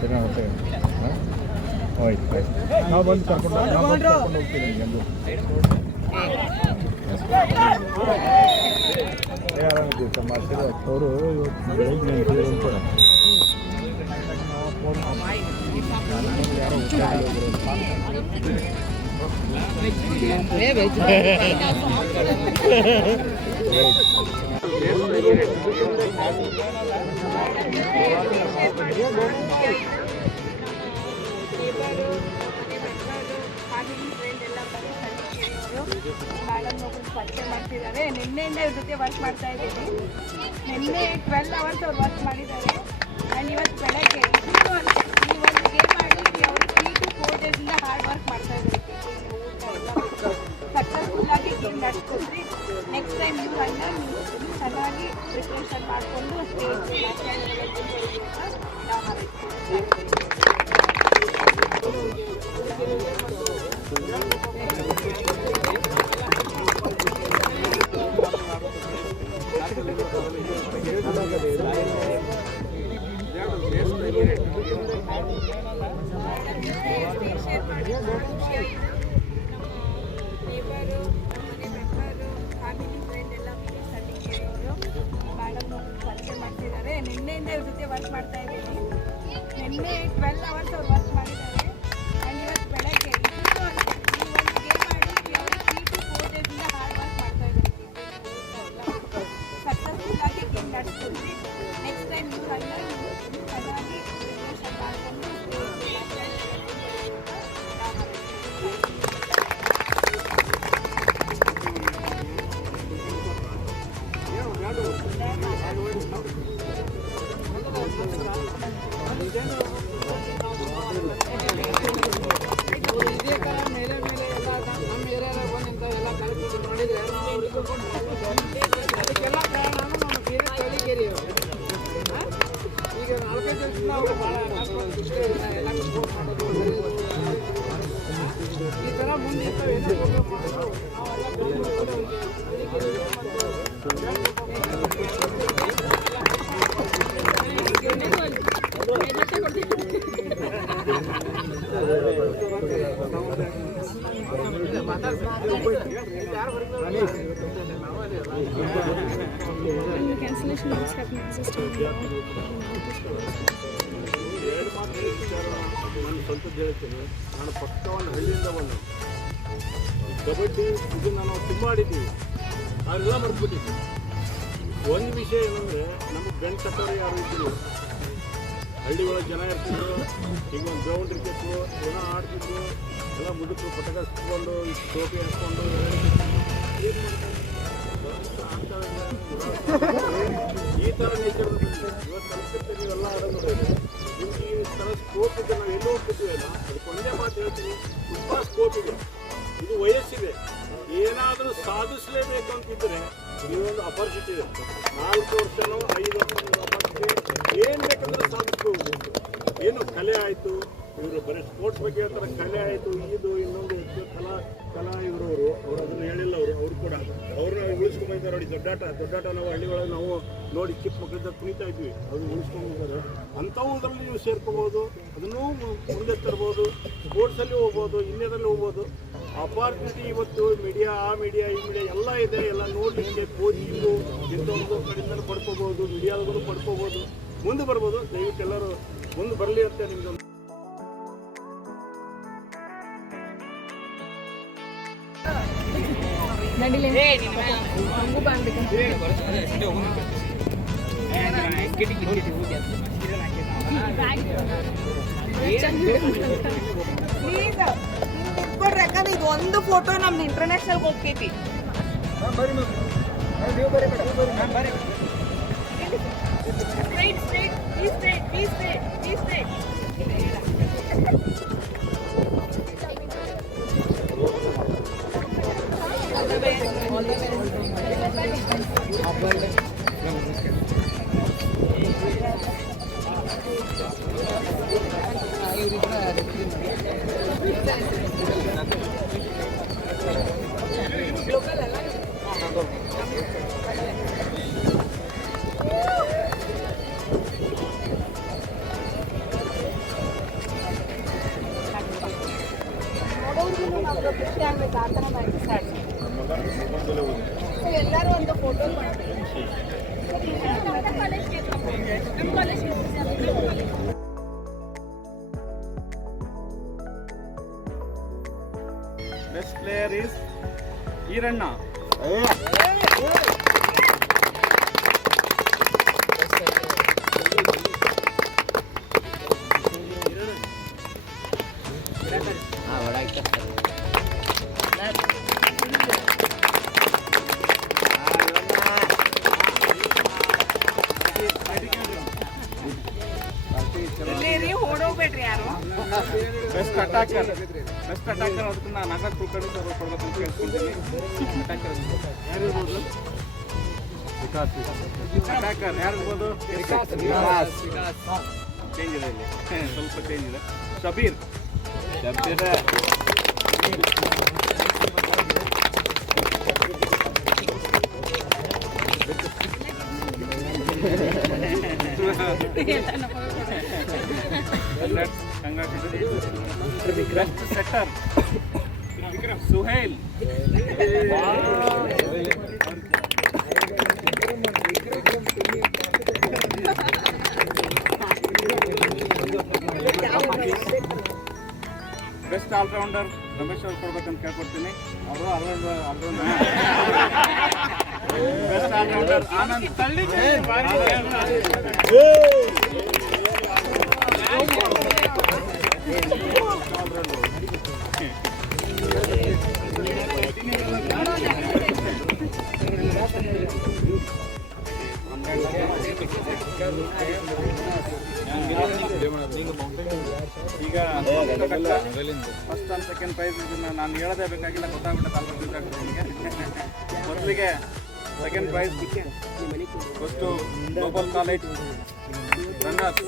ಸರಿ ಮತ್ತೆ ಆಯ್ತು ನಾವು ಬಂದು ಕರ್ಕೊಂಡು ಹೋಗ್ತೀವಿ ನಿಮಗೆಂದು ಆರಾಮಿದ್ದೀವಿ ಮಾಡ್ತೀವಿ ಅವರು ಮೇಡಮ್ ಒಬ್ಬರು ಪರಿಚಯ ಮಾಡ್ತಿದ್ದಾರೆ. ನಿನ್ನೆಯಿಂದ ಇವ್ರ ಜೊತೆ ವರ್ಕ್ ಮಾಡ್ತಾ ಇದ್ದೀವಿ. ನಿನ್ನೆ 12 ಅವರ್ಸ್ ಅವ್ರು ವರ್ಕ್ ಮಾಡಿದ್ದಾರೆ. ಆ್ಯಂಡ್ ಇವತ್ತು ಬೆಳಗ್ಗೆ ಈ ಒಂದು ಗೇಮ್ ಆಡಿ ಅವರು 3 to 4 ಡೇಸಿಂದ ಹಾರ್ಡ್ ವರ್ಕ್ ಮಾಡ್ತಾ ಇದ್ದಾರೆ. ಸಕ್ಸಸ್ಫುಲ್ಲಾಗಿ ಗೇಮ್ ನಡೆಸ್ಕೊಂಡ್ರಿ. ನೆಕ್ಸ್ಟ್ ಟೈಮ್ ನೀವು ಚೆನ್ನಾಗಿ ಪ್ರಿಪ್ರೇಷನ್ ಮಾಡಿಕೊಂಡು ಸ್ಟೇಜ್ ಮಾಡ್ತಿದ್ದಾರೆ. ನಿನ್ನೆಯಿಂದ ಇವ್ರ ಜೊತೆ ವರ್ಕ್ ಮಾಡ್ತಾ ಇದ್ದೀವಿ. ನಿನ್ನೆ 12 ಅವರ್ಸ್ ಅವ್ರು ವರ್ಕ್ ಮಾಡಿದ್ದಾರೆ. ಆ್ಯಂಡ್ ಇವತ್ತು ಬೆಳಗ್ಗೆ ಈ ಒಂದು ಗೇಮ್ ಆಡಿ ಅವರು 3 to 4 ಡೇಸಿಂದ ಹಾರ್ಡ್ ವರ್ಕ್ ಮಾಡ್ತಾ ಇದ್ದಾರೆ. ಸಕ್ಸಸ್ಫುಲ್ಲಾಗಿ ಗೇಮ್ ನಡೆಸ್ಕೊಂಡ್ರಿ. ನೆಕ್ಸ್ಟ್ ಟೈಮ್ ನೀವು ಚೆನ್ನಾಗಿ ಪ್ರಿಪ್ರೇಷನ್ ಮಾಡಿಕೊಂಡು ಇದೇ ಥರ ಮೇಲೆ ಎಲ್ಲ ನಮ್ಮ ಏರಿಯಾದಾಗ ಬಂದಂಥ ಎಲ್ಲ ಕಾರ್ಯಕ್ರಮ ಮಾಡಿದರೆ ಅದಕ್ಕೆಲ್ಲ ಕಾರಣ ನಮ್ಮ ಬೇರೆ ತಳಿಗೇರಿ ಈಗ 4-5 ದಿವಸದಿಂದ ಅವರು ಭಾಳ ಎಲ್ಲ ಸಪೋರ್ಟ್ ಮಾಡೋದು ಈ ಥರ ಮುಂದೆ ನಾವೆಲ್ಲ cancellation is happening ಎರಡು ಮಾತು ವಿಚಾರ ನಾನು ಸ್ವಂತದ್ದು ಹೇಳ್ತೀನಿ. ನಾನು ಪಕ್ಕ ಒಂದು ಹಳ್ಳಿಯಿಂದ ಬಂದು ಕಬಡ್ಡಿ ಇದನ್ನು ನಾವು ತುಂಬ ಆಡಿದ್ದೀವಿ, ಅದೆಲ್ಲ ಮರ್ತ್ಬಿಟ್ಟಿದ್ವಿ. ಒಂದು ವಿಷಯ ಏನಂದರೆ ನಮಗೆ ಬೆನ್ನು ಕಟ್ಟೋರು ಯಾರು ಇದ್ದರು, ಹಳ್ಳಿಗಳ ಜನ ಇರ್ತಿದ್ರು. ಈಗ ಒಂದು ಗ್ರೌಂಡ್ ಇರ್ತಿತ್ತು, ಏನೋ ಆಡ್ತಿದ್ರು, ಎಲ್ಲ ಮುದುಕರು ಪಟಕ ಹಚ್ಕೊಂಡು ಟೋಪಿ ಹಾಕ್ಕೊಂಡು ಏನು ಮಾಡ್ತಾರೆ ಈ ಥರ ನೇಚರ್ ಇವತ್ತು ಅನಿಸುತ್ತೆ. ನೀವೆಲ್ಲ ಆಡೋದು ನಿಮ್ಗೆ ಈ ಥರ ಸ್ಕೋಪ್ ಇದೆ. ನಾವು ಎಲ್ಲೋ ಹೋಗ್ತಿದ್ದೀವಲ್ಲ, ಅದಕ್ಕೆ ಒಂದೇ ಮಾತು ಹೇಳ್ತೀನಿ, ತುಂಬ ಸ್ಕೋಪ್ ಇದೆ. ಇದು ವಯಸ್ಸಿದೆ, ಏನಾದರೂ ಸಾಧಿಸಲೇಬೇಕು ಅಂತಿದ್ದರೆ ನೀವೊಂದು ಅಪರ್ಚುನಿಟಿ ಇದೆ. 4 ವರ್ಷನೋ 5 ವರ್ಷನೋ ಅಪರ್ಚುನಿಟಿ ಏನು ಬೇಕಂದ್ರೆ ಸಾಧಿಸ್ಬೋದು. ಏನು ಕಲೆ ಆಯಿತು, ಇವರು ಬರೀ ಸ್ಪೋರ್ಟ್ಸ್ ಬಗ್ಗೆ ಹೇಳ್ತಾರೆ, ಕಲೆ ಆಯಿತು, ಇದು ಇನ್ನೊಂದು ಕಲಾ ಇವರವರು ಅವ್ರು ಅದನ್ನು ಹೇಳಿಲ್ಲ. ಅವ್ರು ಕೂಡ ಅವ್ರನ್ನ ಉಳಿಸ್ಕೊಂಡ್ಬಂದಿದ್ದಾರೆ ನೋಡಿ. ದೊಡ್ಡಾಟ ನಾವು ಹಳ್ಳಿಗಳಲ್ಲಿ ನಾವು ನೋಡಿ ಚಿಕ್ಕ ಮಕ್ಕಳಿಂದ ಕುಣಿತಾ ಇದ್ವಿ, ಅವ್ರು ಉಳಿಸ್ಕೊಂಡಿದ್ದಾರೆ. ಅಂಥವುದ್ರಲ್ಲಿ ನೀವು ಸೇರ್ಕೋಬೋದು, ಅದನ್ನೂ ಮುಂದೆ ತರ್ಬೋದು, ಸ್ಪೋರ್ಟ್ಸಲ್ಲಿ ಹೋಗ್ಬೋದು, ಇನ್ನೇದಲ್ಲಿ ಹೋಗ್ಬೋದು. ಅಪಾರ್ಚುನಿಟಿ ಇವತ್ತು ಮೀಡಿಯಾ, ಆ ಮೀಡಿಯಾ, ಈ ಮೀಡಿಯಾ ಎಲ್ಲ ಇದೆ. ಎಲ್ಲ ನೋಡಲಿಕ್ಕೆ ಕೋಚಿಂಗು ಇಂಥವ್ರದ್ದು ಕಡೆಯಿಂದ ಪಡ್ಕೋಬೋದು, ಮೀಡಿಯಾದವರು ಪಡ್ಕೋಬೋದು, ಮುಂದೆ ಬರ್ಬೋದು. ದಯವಿಟ್ಟು ಎಲ್ಲರೂ ಮುಂದೆ ಬರಲಿ ಅಂತ ನಿಮ್ಗೆ ಯಾಕಂದ್ರೆ ಇದು ಒಂದು ಫೋಟೋ ನಮ್ದು ಇಂಟರ್ನ್ಯಾಷನಲ್ ಹೋಗ್ತೈತಿ. ನಮ್ಗೆ ಖುಷಿ ಆಗ್ಬೇಕು ಆ ಥರ ಮಾಡಿ ಸ್ಟಾರ್ಟ್. ಎಲ್ಲರೂ ಒಂದು ಫೋಟೋ ಮಾಡ್ತೀವಿ. Best player is Iranna. ಓಡೋಗ್ಬೇಡ್ರಿ ಯಾರು. ಬೆಸ್ಟ್ ಅಟ್ಯಾಕರ್ ಅದಕ್ಕೆ ನಾನು ನಾಗರಾಜ್ ಕುಲಕರ್ಣಿ ಸರ್ ಕೊಡ್ಬೇಕು ಅಂತ ಕೇಳ್ಕೊಳ್ತೀನಿ. ಅಟ್ಯಾಕರ್ ಯಾರಿರ್ಬೋದು? ಅಟ್ಯಾಕರ್ ಯಾರಿರ್ಬೋದು? ಚೇಂಜ್ ಇದೆ ಇಲ್ಲಿ, ಸ್ವಲ್ಪ ಚೇಂಜ್ ಇದೆ. Shabeer best setter Suhail. Best allrounder Ramesh ಅವ್ರು ಕೊಡ್ಬೇಕಂತ ಕೇಳ್ಕೊಡ್ತೀನಿ. ಅವರು ಆಲ್ರೌಂಡರ್ ಬೆಸ್ಟ್ ಆಲ್ರೌಂಡರ್ ಆನಂದ್. ಈಗ ಫಸ್ಟ್ ಆ್ಯಂಡ್ ಸೆಕೆಂಡ್ ಪ್ರೈಸ್ ಇದನ್ನ ನಾನು ಹೇಳದೇ ಬೇಕಾಗಿಲ್ಲ, ಗೊತ್ತಾಗ್ಬಿಟ್ಟು ಮೊದಲಿಗೆ second prize first global college runners